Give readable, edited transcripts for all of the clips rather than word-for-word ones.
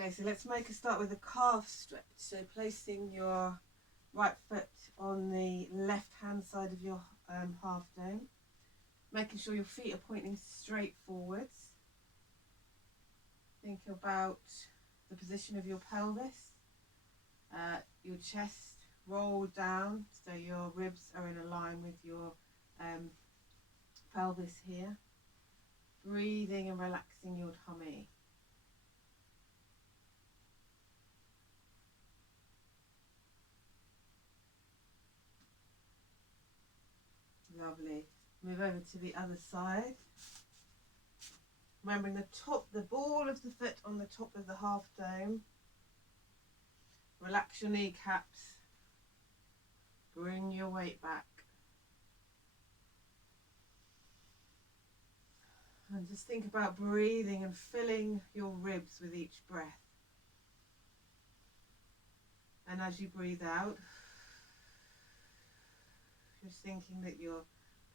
Okay, so let's make a start with a calf stretch. So placing your right foot on the left hand side of your half dome, making sure your feet are pointing straight forwards. Think about the position of your pelvis, your chest rolled down so your ribs are in a line with your pelvis here. Breathing and relaxing your tummy. Lovely. Move over to the other side. Remembering the ball of the foot on the top of the half dome. Relax your kneecaps. Bring your weight back. And just think about breathing and filling your ribs with each breath. And as you breathe out, just thinking that your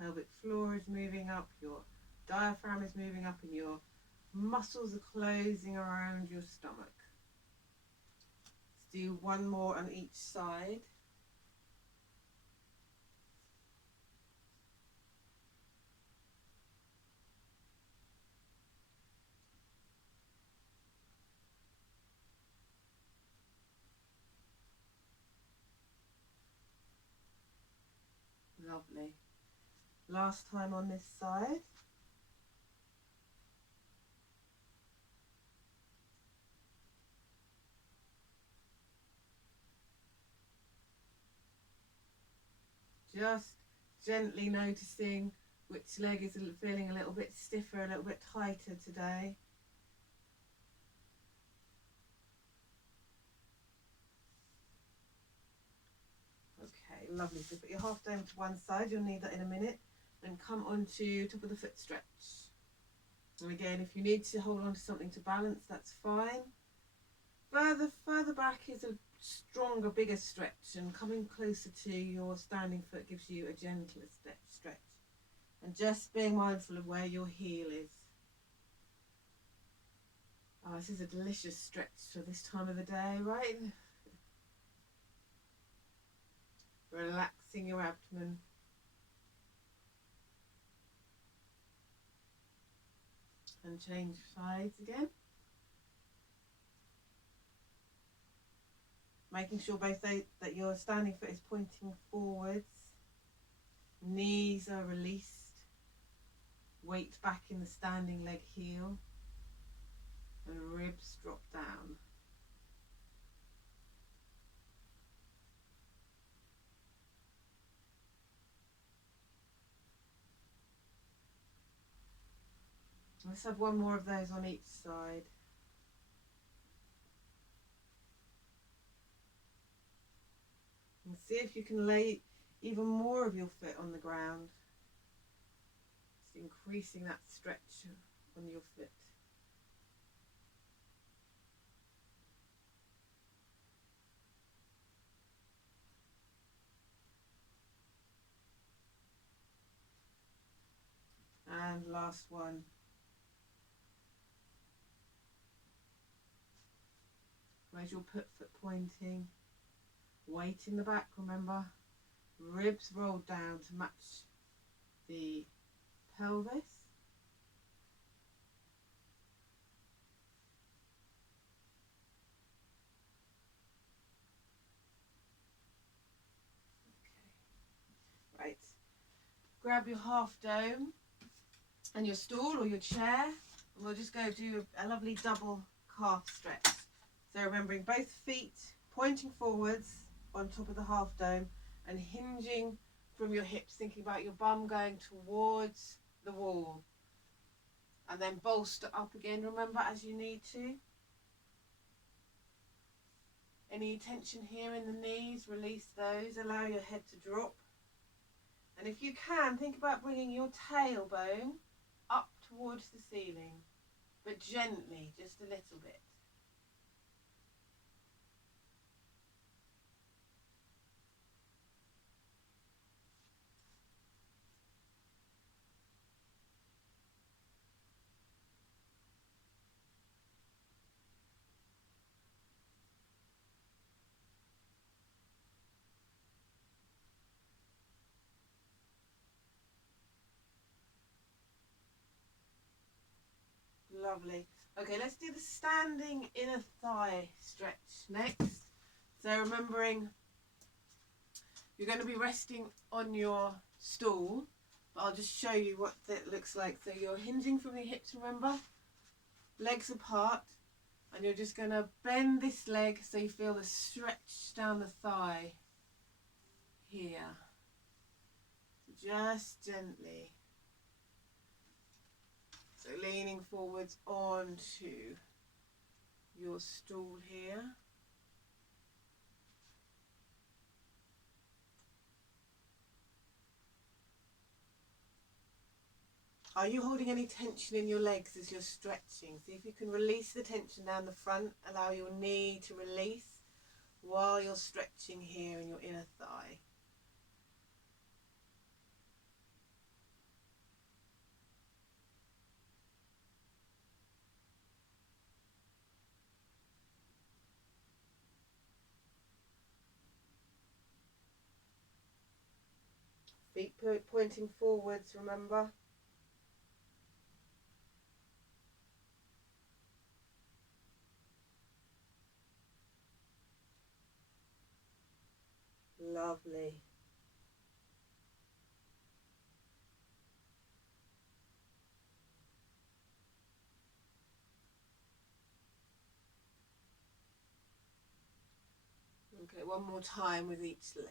pelvic floor is moving up, your diaphragm is moving up, and your muscles are closing around your stomach. Let's do one more on each side. Lovely. Last time on this side. Just gently noticing which leg is feeling a little bit stiffer, a little bit tighter today. Okay, lovely. So put your half dome to one side, you'll need that in a minute. Then come onto top of the foot stretch. And again, if you need to hold on to something to balance, that's fine. Further back is a stronger, bigger stretch, and coming closer to your standing foot gives you a gentler stretch. And just being mindful of where your heel is. Oh, this is a delicious stretch for this time of the day, right? Relaxing your abdomen. And change sides again. Making sure both that your standing foot is pointing forwards. Knees are released. Weight back in the standing leg heel. And ribs drop down. Let's have one more of those on each side. And see if you can lay even more of your foot on the ground. Just increasing that stretch on your foot. And last one. Where's your foot pointing? Weight in the back, remember. Ribs rolled down to match the pelvis. Okay. Right. Grab your half dome and your stool or your chair, and we'll just go do a lovely double calf stretch. So remembering both feet pointing forwards on top of the half dome and hinging from your hips, thinking about your bum going towards the wall. And then bolster up again, remember, as you need to. Any tension here in the knees, release those, allow your head to drop. And if you can, think about bringing your tailbone up towards the ceiling, but gently, just a little bit. Lovely. Okay, let's do the standing inner thigh stretch next. So remembering you're going to be resting on your stool, but I'll just show you what that looks like. So you're hinging from your hips, remember? Legs apart, and you're just going to bend this leg so you feel the stretch down the thigh here. So just gently. So leaning forwards onto your stool here. Are you holding any tension in your legs as you're stretching? See if you can release the tension down the front, allow your knee to release while you're stretching here in your inner thigh. Feet pointing forwards, remember? Lovely. Okay, one more time with each leg.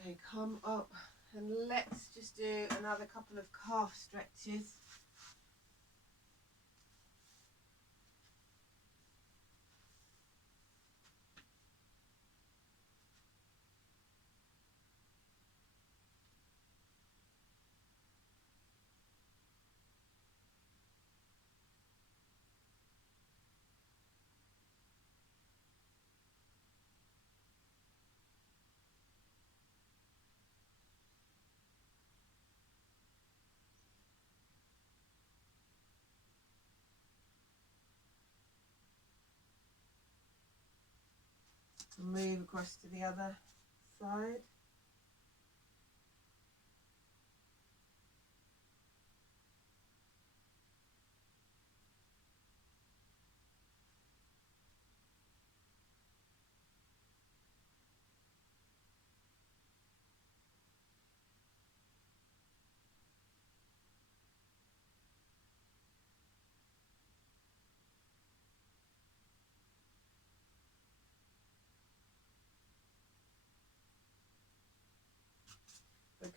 Okay, come up and let's just do another couple of calf stretches. Move across to the other side.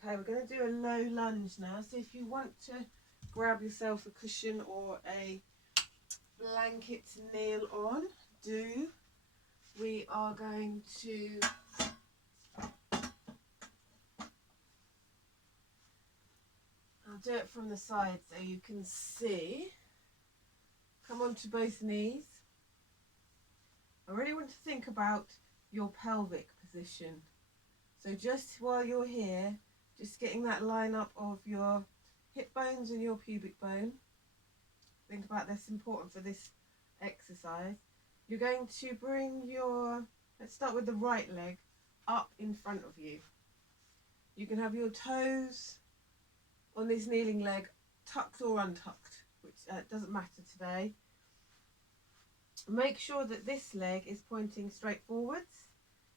Okay, we're going to do a low lunge now. So if you want to grab yourself a cushion or a blanket to kneel on, do. We are going to I'll do it from the side so you can see. Come onto both knees. I really want to think about your pelvic position. So just while you're here, just getting that line up of your hip bones and your pubic bone. Think about this, important for this exercise. You're going to bring your, let's start with the right leg, up in front of you. You can have your toes on this kneeling leg tucked or untucked, which doesn't matter today. Make sure that this leg is pointing straight forwards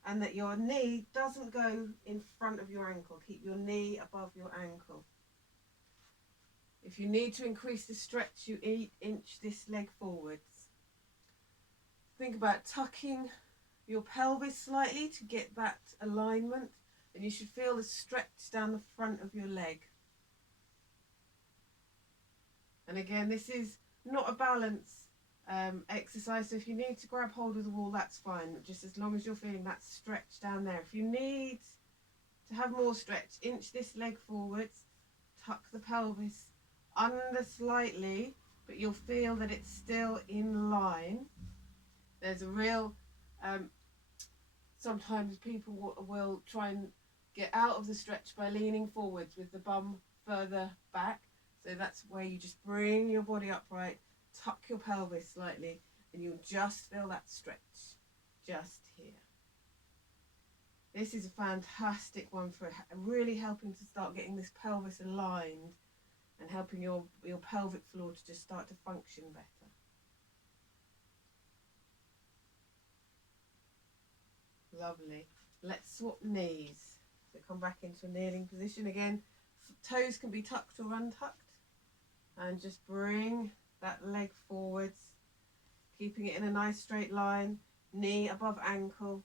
and that your knee doesn't go in front of your ankle. Keep your knee above your ankle. If you need to increase the stretch, you inch this leg forwards. Think about tucking your pelvis slightly to get that alignment, and you should feel the stretch down the front of your leg. And again, this is not a balance exercise, so if you need to grab hold of the wall, that's fine, just as long as you're feeling that stretch down there. If you need to have more stretch, inch this leg forwards, tuck the pelvis under slightly, but you'll feel that it's still in line. There's a real, sometimes people will try and Get out of the stretch by leaning forwards with the bum further back. So that's where you just bring your body upright, tuck your pelvis slightly, and you'll just feel that stretch just here. This is a fantastic one for really helping to start getting this pelvis aligned and helping your pelvic floor to just start to function better. Lovely. Let's swap knees. So come back into a kneeling position again. Toes can be tucked or untucked. And just bring that leg forwards, keeping it in a nice straight line. Knee above ankle.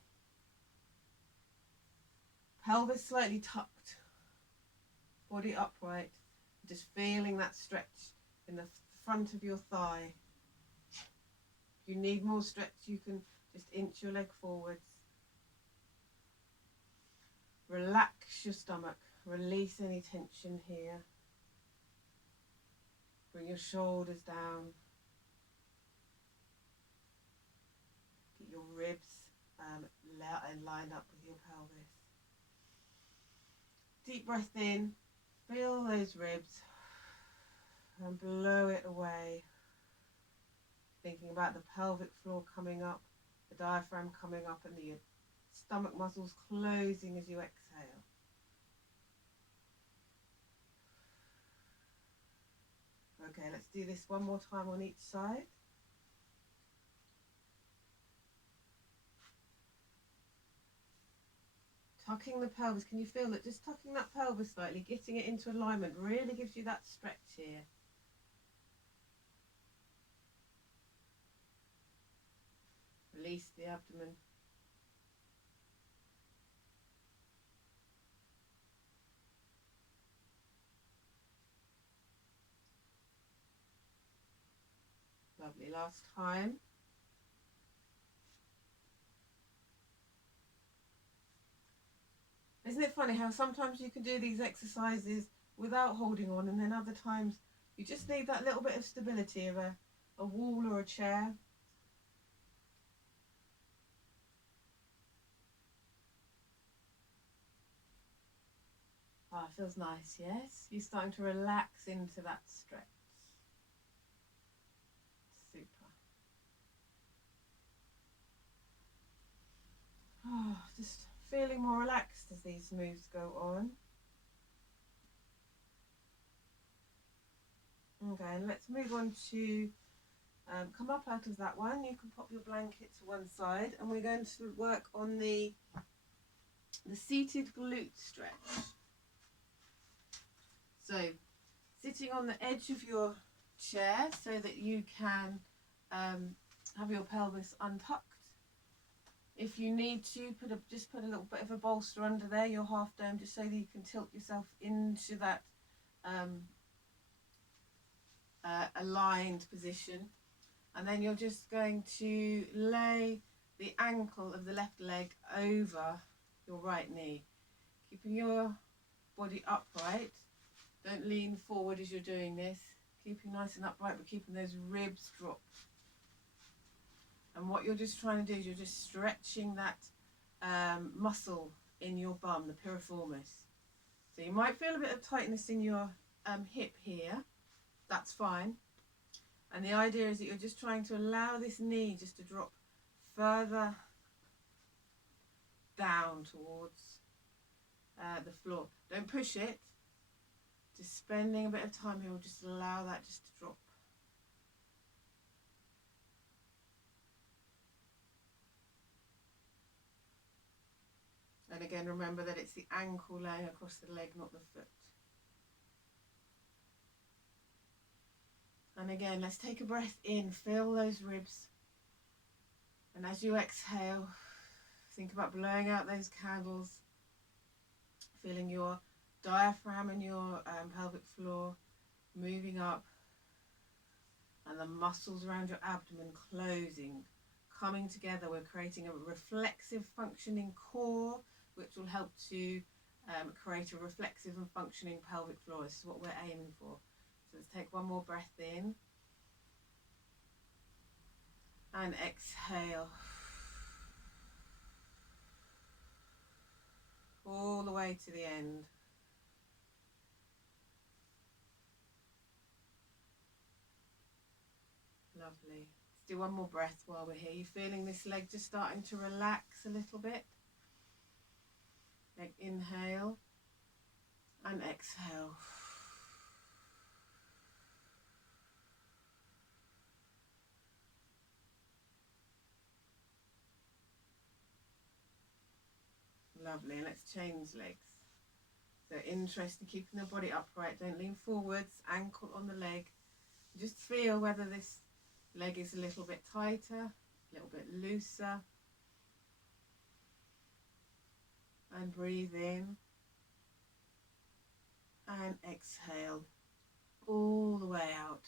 Pelvis slightly tucked. Body upright. Just feeling that stretch in the front of your thigh. If you need more stretch, you can just inch your leg forwards. Relax your stomach. Release any tension here. Bring your shoulders down. Get your ribs lined up with your pelvis. Deep breath in. Feel those ribs. And blow it away. Thinking about the pelvic floor coming up, the diaphragm coming up, and the stomach muscles closing as you exhale. Okay, let's do this one more time on each side. Tucking the pelvis. Can you feel that? Just tucking that pelvis slightly, getting it into alignment, really gives you that stretch here. Release the abdomen. Lovely. Last time. Isn't it funny how sometimes you can do these exercises without holding on, and then other times you just need that little bit of stability of a wall or a chair. Ah, it feels nice, yes? You're starting to relax into that stretch. Super. Oh, just feeling more relaxed as these moves go on. Okay, and let's move on to come up out of that one. You can pop your blanket to one side, and we're going to work on the seated glute stretch. So, sitting on the edge of your chair so that you can have your pelvis untucked. If you need to, just put a little bit of a bolster under there, your half dome, just so that you can tilt yourself into that aligned position. And then you're just going to lay the ankle of the left leg over your right knee, keeping your body upright. Don't lean forward as you're doing this. Keeping nice and upright, but keeping those ribs dropped. And what you're just trying to do is you're just stretching that muscle in your bum, the piriformis. So you might feel a bit of tightness in your hip here. That's fine. And the idea is that you're just trying to allow this knee just to drop further down towards the floor. Don't push it. Just spending a bit of time here will just allow that just to drop. And again, remember that it's the ankle laying across the leg, not the foot. And again, let's take a breath in, feel those ribs. And as you exhale, think about blowing out those candles, feeling your diaphragm and your pelvic floor moving up, and the muscles around your abdomen closing, coming together. We're creating a reflexive functioning core, which will help to create a reflexive and functioning pelvic floor. This is what we're aiming for. So let's take one more breath in and exhale. all the way to the end. Lovely. Let's do one more breath while we're here. You're feeling this leg just starting to relax a little bit. Leg inhale and exhale. Lovely. And let's change legs. So interest in keeping the body upright. Don't lean forwards, ankle on the leg. Just feel whether this leg is a little bit tighter, a little bit looser. And breathe in and exhale all the way out.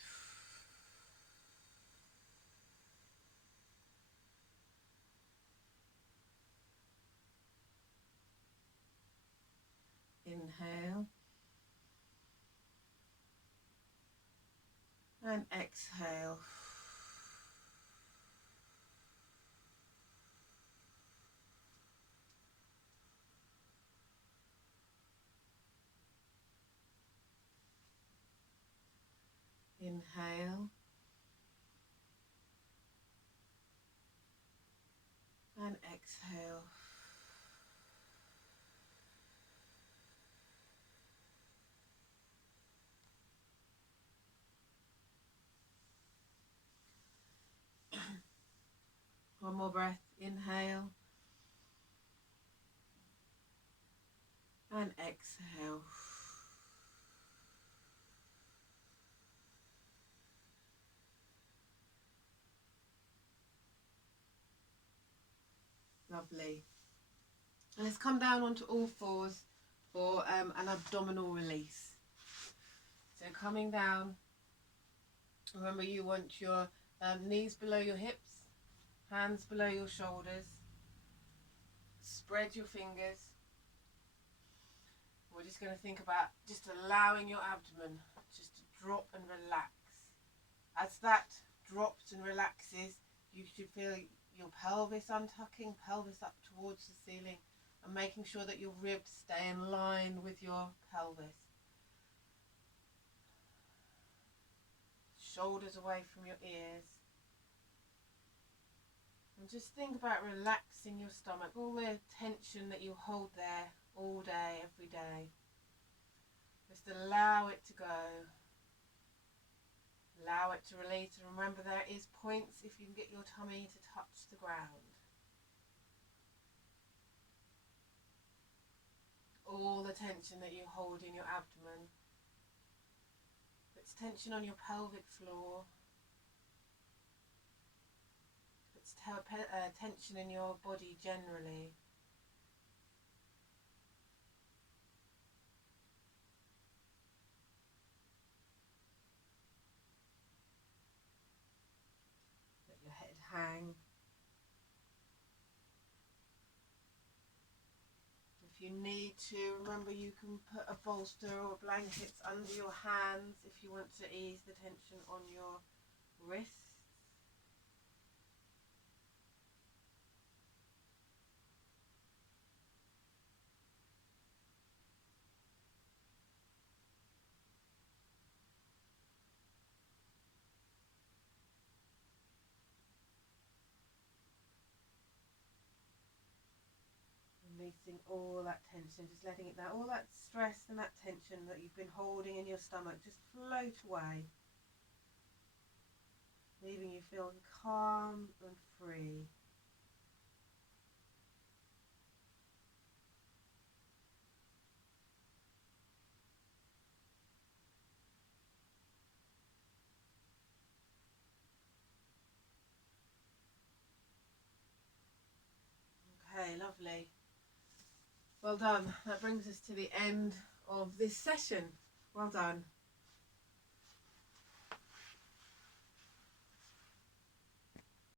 Inhale and exhale. Inhale and exhale. One more breath. Inhale and exhale. Lovely. And let's come down onto all fours for an abdominal release. So coming down, remember you want your knees below your hips, hands below your shoulders. Spread your fingers. We're just going to think about just allowing your abdomen just to drop and relax. As that drops and relaxes, you should feel your pelvis untucking, pelvis up towards the ceiling, and making sure that your ribs stay in line with your pelvis. Shoulders away from your ears. And just think about relaxing your stomach, all the tension that you hold there all day, every day. Just allow it to go. Allow it to release. And remember, there is points if you can get your tummy to touch the ground. All the tension that you hold in your abdomen. Puts tension on your pelvic floor. Puts tension in your body generally. Let your head hang. If you need to, remember you can put a bolster or blankets under your hands if you want to ease the tension on your wrists. Releasing all that tension, just letting it down, all that stress and that tension that you've been holding in your stomach just float away, leaving you feeling calm and free. Okay, lovely. Well done. That brings us to the end of this session. Well done.